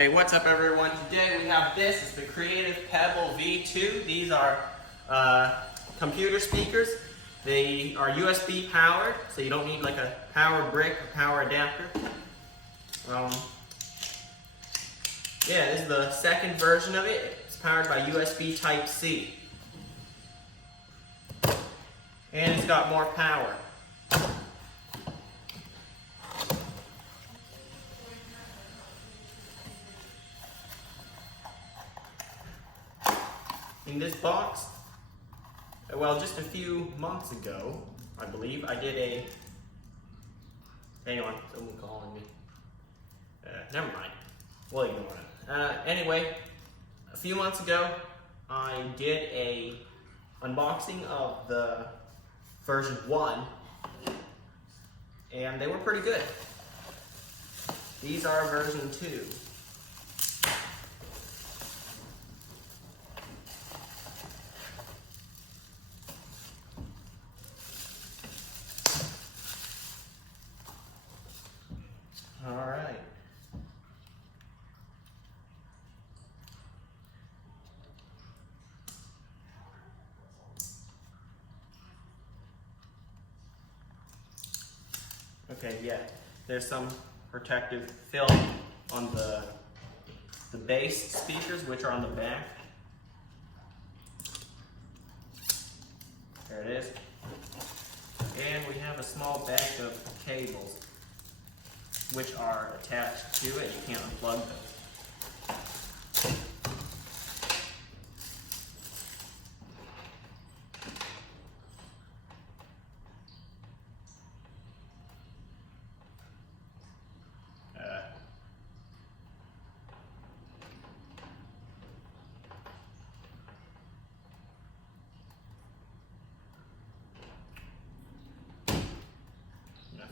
Hey, what's up everyone? Today we have this. It's the Creative Pebble V2. These are computer speakers. They are USB powered, so you don't need like a power brick or power adapter. Yeah, this is the second version of it. It's powered by USB Type-C. And it's got more power. In this box, well, just a few months ago, I believe, I did a... Hang on, someone calling me. Never mind. We'll ignore it. Anyway, a few months ago, I did a unboxing of the version 1, and they were pretty good. These are version 2. All right. Okay, yeah. There's some protective film on the base speakers, which are on the back. There it is. And we have a small bag of cables, which are attached to it. You can't unplug those.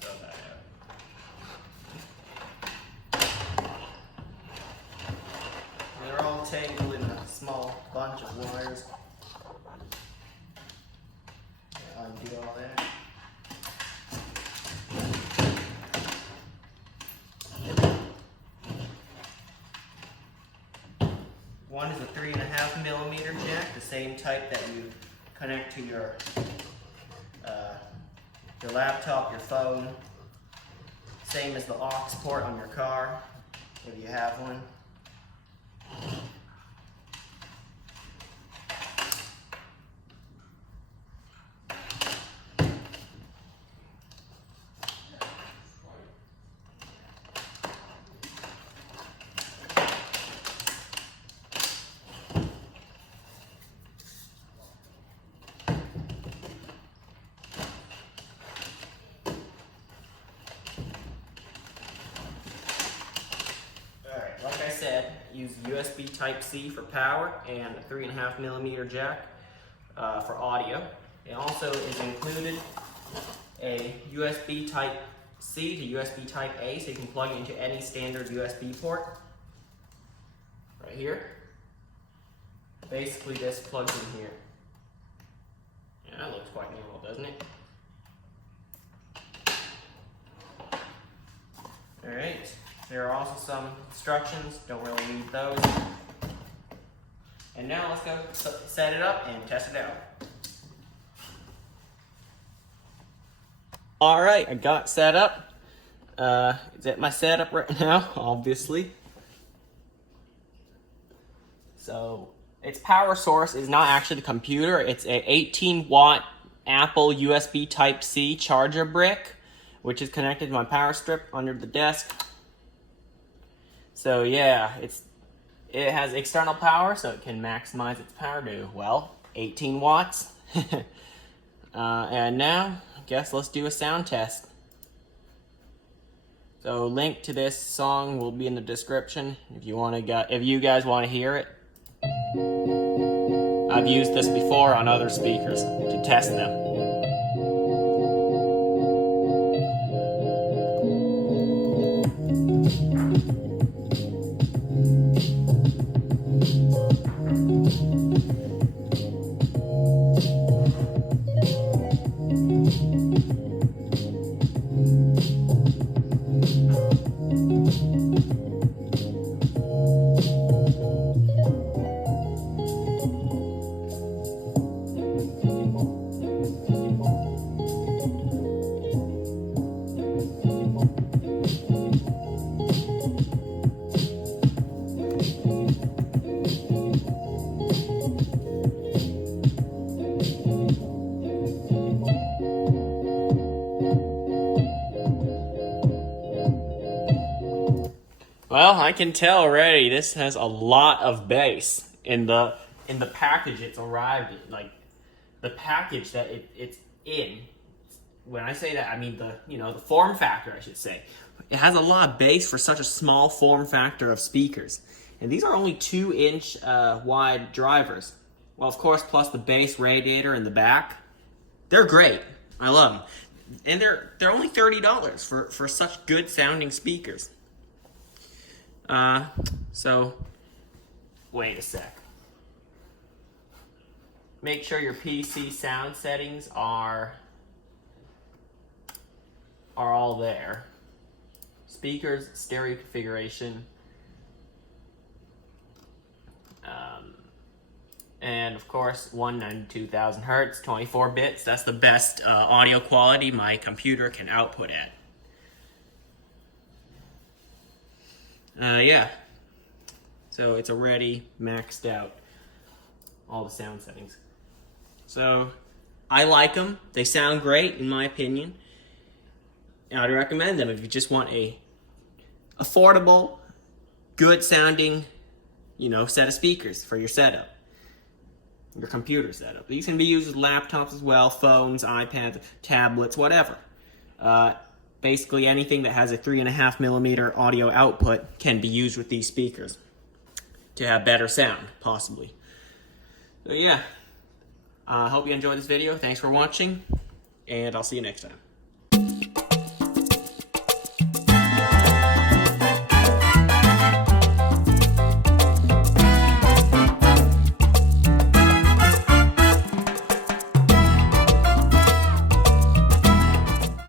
Throw that out. They're all tangled in a small bunch of wires. Undo all that. One is a 3.5mm jack, the same type that you connect to your laptop, your phone. Same as the aux port on your car, if you have one. Like I said, use USB Type-C for power and a 3.5mm jack for audio. It also is included a USB Type-C to USB Type-A, so you can plug it into any standard USB port. Right here. Basically this plugs in here. Yeah, that looks quite normal, doesn't it? Alright. There are also some instructions, don't really need those. And now let's go set it up and test it out. Alright, I got it set up. It's at my setup right now, obviously. So, its power source is not actually the computer, it's a 18-watt Apple USB Type-C charger brick, which is connected to my power strip under the desk. So yeah, it has external power, so it can maximize its power to, well, 18 watts. And now, I guess let's do a sound test. So link to this song will be in the description if you guys want to hear it. I've used this before on other speakers to test them. Well, I can tell already this has a lot of bass in the package it's arrived in. Like the package that it's in. When I say that, I mean the form factor, I should say. It has a lot of bass for such a small form factor of speakers. And these are only 2-inch wide drivers. Well, of course, plus the bass radiator in the back. They're great. I love them. And they're only $30 for such good sounding speakers. So, wait a sec. Make sure your PC sound settings are all there. Speakers, stereo configuration, and of course 192,000 hertz, 24 bits. That's the best audio quality my computer can output at. Yeah. So it's already maxed out all the sound settings. So I like them. They sound great in my opinion. And I'd recommend them if you just want a affordable, good sounding, set of speakers for your setup, your computer setup. These can be used with laptops as well, phones, iPads, tablets, whatever. Basically anything that has a 3.5mm audio output can be used with these speakers to have better sound, possibly. So yeah, I hope you enjoyed this video. Thanks for watching, and I'll see you next time.